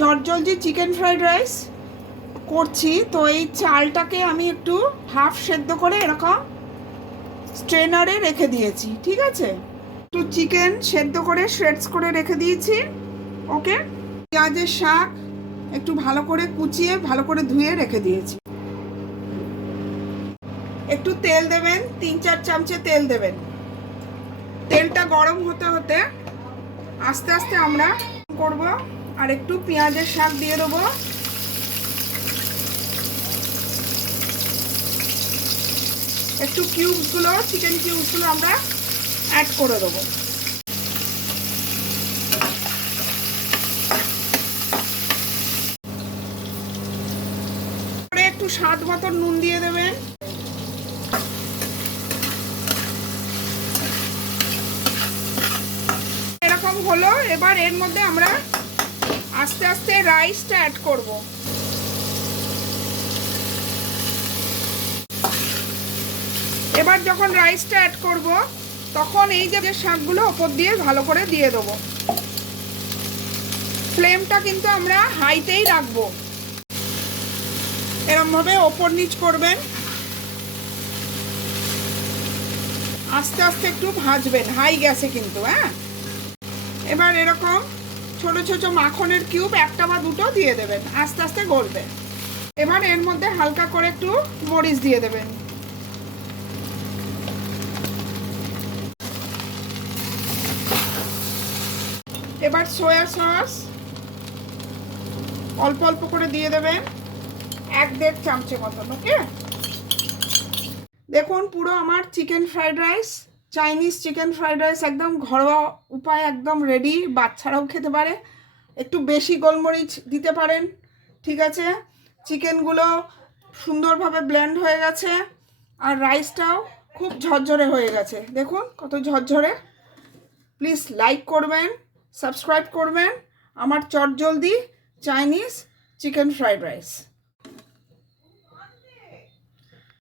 চটজলদি chicken fried rice করছি। তো এই চালটাকে আমি একটু হাফ সেদ্ধ করে এরকম স্ট্রেনারে রেখে দিয়েছি, ঠিক আছে। একটু চিকেন সেদ্ধ করে শ্রেডস করে রেখে দিয়েছি। ওকে, পেঁয়াজের শাক একটু ভালো করে কুচিয়ে ভালো করে ধুয়ে রেখে দিয়েছি। একটু তেল দেবেন, 3-4 চামচে তেল দেবেন। তেলটা গরম হতে হতে আস্তে আস্তে আমরা করব আর একটু পেঁয়াজের শাক দিয়ে দেবো। একটু কিউবসগুলো, চিকেন কিউবসগুলো আমরা অ্যাড করে দেবো। একটু স্বাদ মতো নুন দিয়ে দেবেন। এরকম হলো। এবার এর মধ্যে আমরা আস্তে আস্তে রাইসটা অ্যাড করব। এবার যখন রাইসটা অ্যাড করব তখন এই যে শাকগুলো ওপর দিয়ে ভালো করে দিয়ে দেবো। ফ্লেমটা কিন্তু আমরা হাইতেই রাখবো। এরকমভাবে ওপর নিচ করবেন, আস্তে আস্তে একটু ভাজবেন হাই গ্যাসে কিন্তু। হ্যাঁ, এবার এরকম ছোট ছোট মাখনের কিউব একটা বা দুটো দিয়ে দেবেন, আস্তে আস্তে গলবে। এবার এর মধ্যে হালকা করে একটু মরিচ দিয়ে দেবেন। এবার সয়া সস অল্প অল্প করে দিয়ে দেবেন, 1-1.5 চামচের মতন। ওকে, দেখুন পুরো আমার chicken fried rice, Chinese chicken fried rice একদম ঘরোয়া উপায় একদম রেডি। বাচ্চারাও খেতে পারে, একটু বেশি গোলমরিচ দিতে পারেন, ঠিক আছে। চিকেনগুলো সুন্দরভাবে ব্লেন্ড হয়ে গেছে আর রাইসটাও খুব ঝরঝরে হয়ে গেছে। দেখুন কত ঝরঝরে। প্লিজ লাইক করবেন, সাবস্ক্রাইব করবেন আমার চটজলদি চাইনিজ চিকেন ফ্রাইড রাইস।